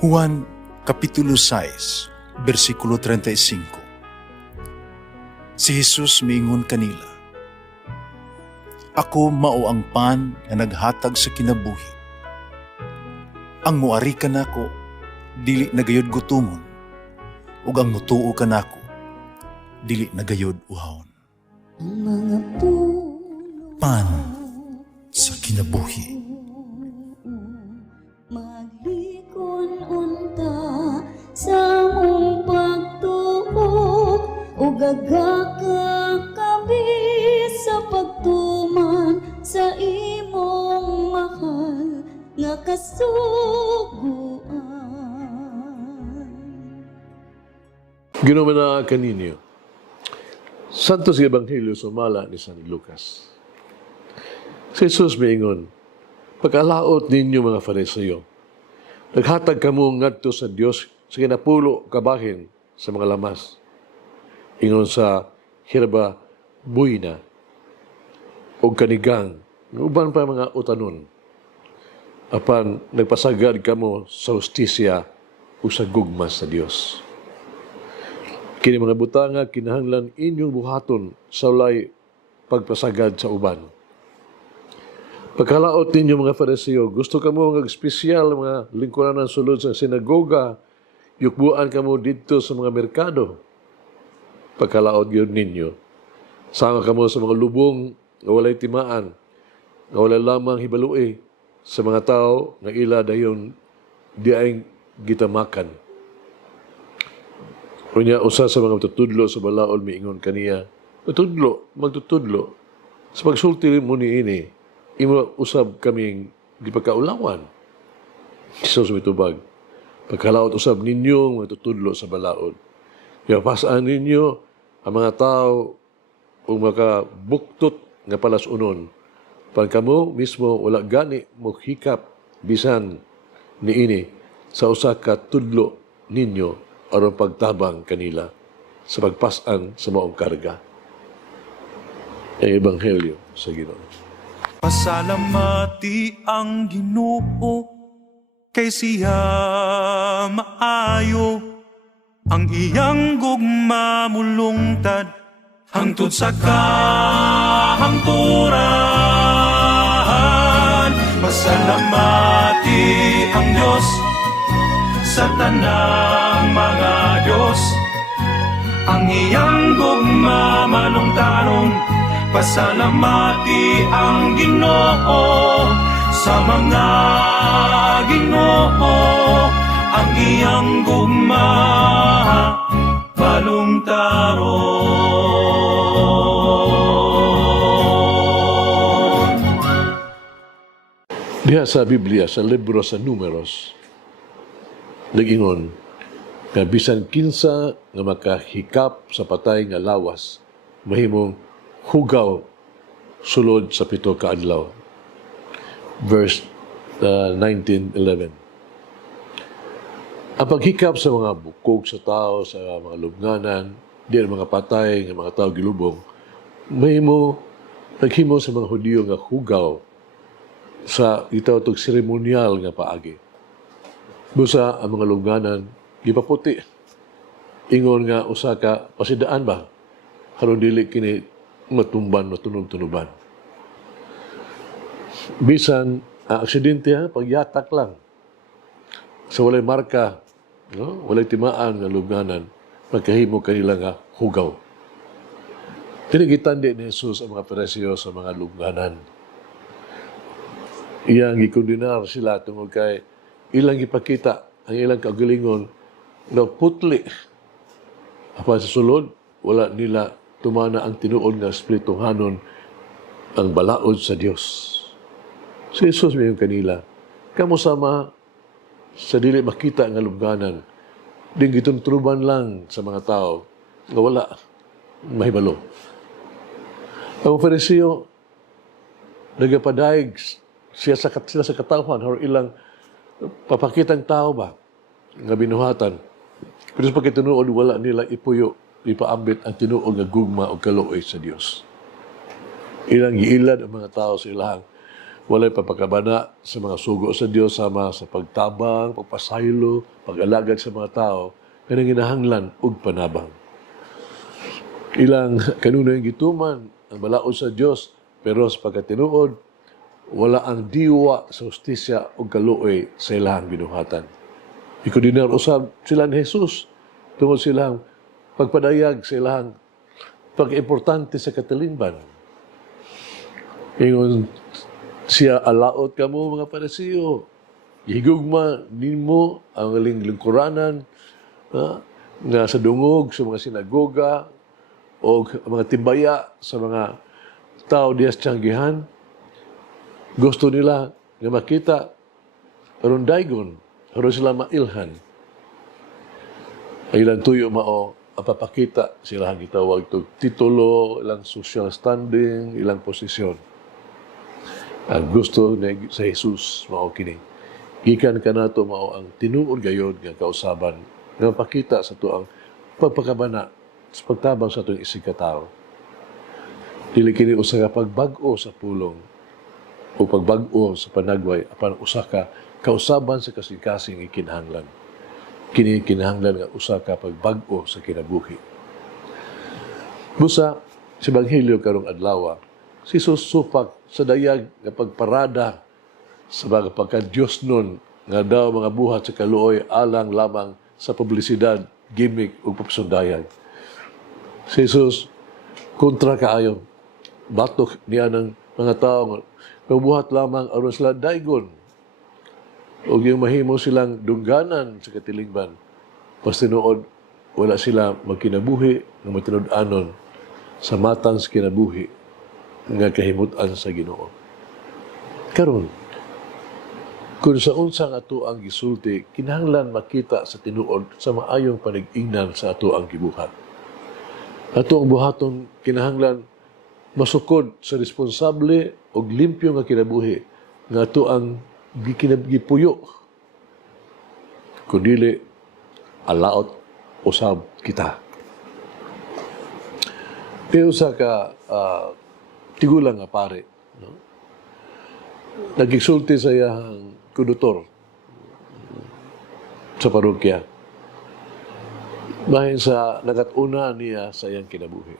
Juan Kapitulo 6, versikulo 35. Si Jesus miingon kanila, "Ako mao ang pan nga naghatag sa kinabuhi. Ang muari kanako dili nagayod gutomon, ug ang mutuo kanako dili nagayod uhawon." Ang mga puno Pan sa kinabuhi. maglikon unta sa mong pagtuo ug gagaka kami sa pagtuman sa imong mahal nga kasuguan. Ginumana kaninyo. Santo sa Ebanghelyo sumala ni San Lucas. Si Jesus miingon, "Pagkalaot ninyo mga Fariseo, naghatag kamo ngadto sa Dios sa kinapulo kabahin sa mga lamas. Ingon sa hirba, buyna, o kanigang, uban pa mga utanon. Apan nagpasagad kamo sa hustisya o sa gugma sa Dios. Kini mga butanga kinahanglan inyong buhaton sa ulay pagpasagad sa uban. Pagkalaot ninyo mga Fariseo, gusto kamo ng espesyal mga lingkuran ng sulod sa sinagoga, yukbuan kamo dito sa mga merkado. Pagkalaot yun ninyo, sama kamo sa mga lubong na walay timaan, na walay lamang hibalui sa mga tao na ila dayon di ay gitamakan. Kunya usa sa mga tutudlo sa balaod miingon kaniya, magtutudlo. Sa pagsulti mo ni ini, imo usab kaming gipagkaulawan. Jesus mitubag, pagkalaot usab ninyo magtutudlo sa balaod. Kaya pasaan ninyo ang mga tao kung makabuktot nga palasunon. Pag kamo mismo wala gani mo hikap bisan ni ini sa usa ka tudlo ninyo aron pagtabang kanila sa pagpasan sa maong karga. Ang Ebanghelyo sa Ginoo. Pasalamati ang Ginoo kay siya maayo, ang iyang gugma mulungtad hangtod sa kahangturan. Pasalamati ang Diyos sa tanang mga Diyos, ang iyang gugma malungtaron. Pasalamati ang Ginoo sa mga Ginoo, ang iyang gugma malungtaron. Diha sa Biblia, sa libro sa Numeros, nag-ingon, nga bisan kinsa nga makahikap sa patay nga lawas, mahimong hugaw sulod sa 7 ka adlaw. Verse 19:11. Ang paghikap sa mga bukog sa tao, sa mga lubnganan, di mga patay nga mga tao gilubong, naghimo sa mga Hudiyo nga hugaw sa itawag seremonyal nga paagi. Busa ang mga lubnganan, gipaputi. Ingon nga usa ka pasidaan ba? Haron dili kini matumban, matunog-tunuban. Bisan, aksidente pagyatak lang. Sa walay marka, no? Walay timaan nga lubnganan, magkahimo kanila nga hugaw. Tinigitandi ni Jesus ang mga Fariseo sa mga lubnganan. Iyang gikondenar sila tungkol kay ilang ipakita ang ilang kagalingon na putli. Apa sa sulod, wala nila tumana ang tinuod nga espirituhanon ang balaod sa Dios. Si Jesus mayon kanila, kamo sama sa dili makita nga lubnganan, ding gituntruban lang sa mga tao nga wala mahibalo. Ang Fariseo nagapadayag sila sa katawhan or ilang papakitang tao ba nga binuhatan. Pero sa pagkitinuod, wala nila ipuyo, ipaambit ang tinuod nga gugma o kaluoy sa Dios. Ilang giilad ang mga tao sa ilang Walay papakabana sa mga sugo sa Dios sama sa pagtabang, pagpasaylo, pag-alagad sa mga tao, kanang ginahanglan ug panabang. Ilang kanunay gituman ang balaod sa Dios, pero sa pagkatinuod, wala ang diwa sa hustisya o kaluoy sa ilahang binuhatan. Ikudinar usab sila ni Jesus tungod silang pagpadayag sa ilahang pag-importante sa katilingban. Ingon siya, alaot kamo mga Parisiyo, ihigugma nimo ang lingkuranan nga sa dungog sa mga sinagoga o mga timbaya sa mga tao diyas tiyanggihan. Gusto nila nga makita aron daygon, aron sila mailhan. Ay ilang tuyo mao ang papakita sila ang gitawag to titulo, ilang social standing, ilang posisyon. Ang gusto sa Jesus mao kini. Gikan kanato mao ang tinuod gayod nga kausaban nga pakita sa tuang pagpakabana sa pagtabang sa tuwing isig katao. Dili kini usa ka pagbag-o sa pulong o pagbag-o sa panagway apan usa ka kausaban sa kasing-kasing ikinahanglan. Kini kinahanglan nga usa ka pagbag-o sa kinabuhi. Busa sa Ebanghelyo karong adlaw, si Jesus supak sa dayag nga pagparada sa mga pagka-Diyos nun nga daw mga buhat sa kaluoy alang lamang sa publisidad, gimmick o papasundayag. Si Jesus kontra kaayo. Batok niya ng mga tao nga mabuhat lamang aron sila daygon o yung mahimo silang dungganan sa katilingban. Pas tinuod, wala sila magkinabuhi ng matinud-anon sa matang sa kinabuhi nga kahimutan sa Ginoo. Karon, kung sa unsang ato ang gisulti, kinahanglan makita sa tinuod sa maayong panig-ingnan sa ato ang gibuhat. Ato ang buhaton kinahanglan masukod sa responsable o limpyo nga kinabuhi nga ato ang gipuyo. Kundili, alaot, usab kita. Kaya usa ka tigulang nga pare, no? Nagigsulti sa iyang kudutor sa parokya. Bahin sa nagatuna niya sa iyang kinabuhi.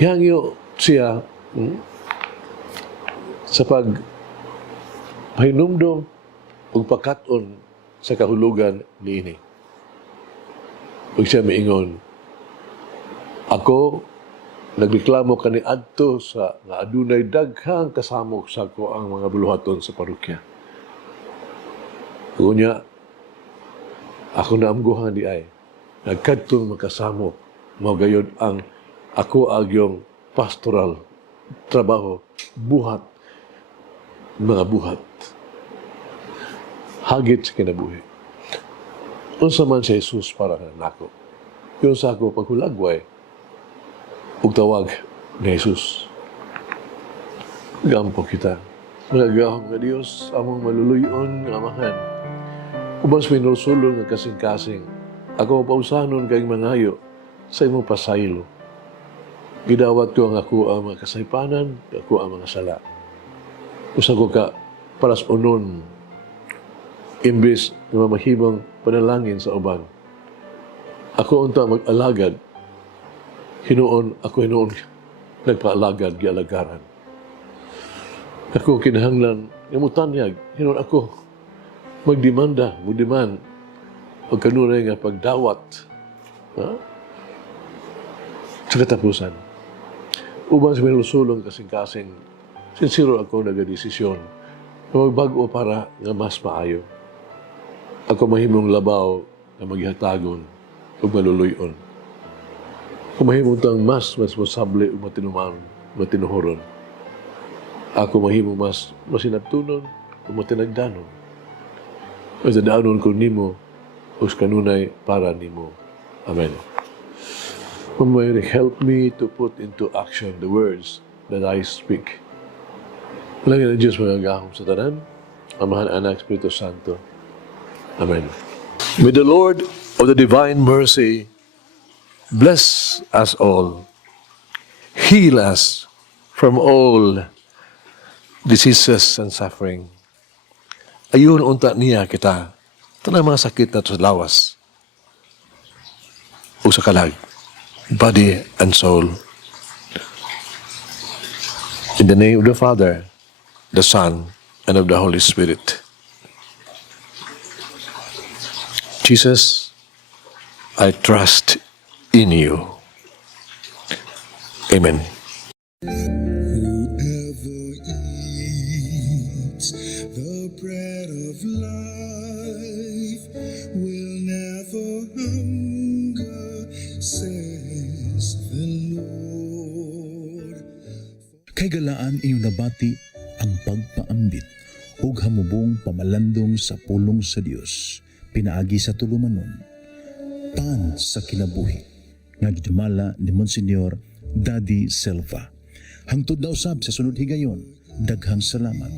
Hangyo siya sa pagpahinumdom o pagkaton sa kahulugan niini. Pag siya miingon, ako nagreklamo kani adto sa nga adunay daghang kasamok sa ko ang mga buluhaton sa parokya. Kunya, ako na amguhan di ay nagkadtong makasamok mao gayud ang ako agyong pastoral trabaho buhat mga buhat hagit sa kinabuhi. Unsa man si Jesus para nako. Yung sa ako paghulagway ug tawag ni Jesus. Gampo kita. Magagahom nga Dios among maluluyon nga amahan. Ubas minusulong nga kasing-kasing. Ako pausahanon kayong mangayo sa imong pasaylo. Gidawat ko ang ako ang mga kasaypanan, ako ang mga sala. Usa ko ka paras unon imbis na mamahimong panalangin sa uban. Ako unta mag-alagad. Hinuon nagpaalagad gialagaran. Ako kinahanglan imutanyag. Hinuon ako magdemanda, mudiman o kanunay nga pagdawat sa katapusan. Uban sa minusulong kasing-kasing, sincero ako nagadesisyon na magbago para nga mas maayo. Ako mahimong labaw na maghihatagon o maluluyon. Ako mahimong tang mas responsable o matinuhoron. Ako mahimong mas masinabtunon o matinagdanon. O sa daanon ko nimo o kanunay para nimo. Amen. May help me to put into action the words that I speak. Lagi na Diyos magagahom sa tanan, Amahan, Anak, Espiritu Santo. Amen. May the Lord of the divine mercy bless us all, heal us, from all diseases and suffering. Ayun unta niya kita, tanang mga sakit na to sa lawas, o sa kalag, body and soul. In the name of the Father, the Son, and of the Holy Spirit. Jesus, I trust in you. Amen. Whoever eats the bread of life will never hunger, says the Lord. Kay galaan inyong nabati ang pagpaambit ug hamubong pamalandong sa pulong sa Dios pinaagi sa tulumanon. Pan sa kinabuhi nga gidumala ni Monsignor Daddy Silva. Hangtod na usab sa sunod higayon, daghang salamat.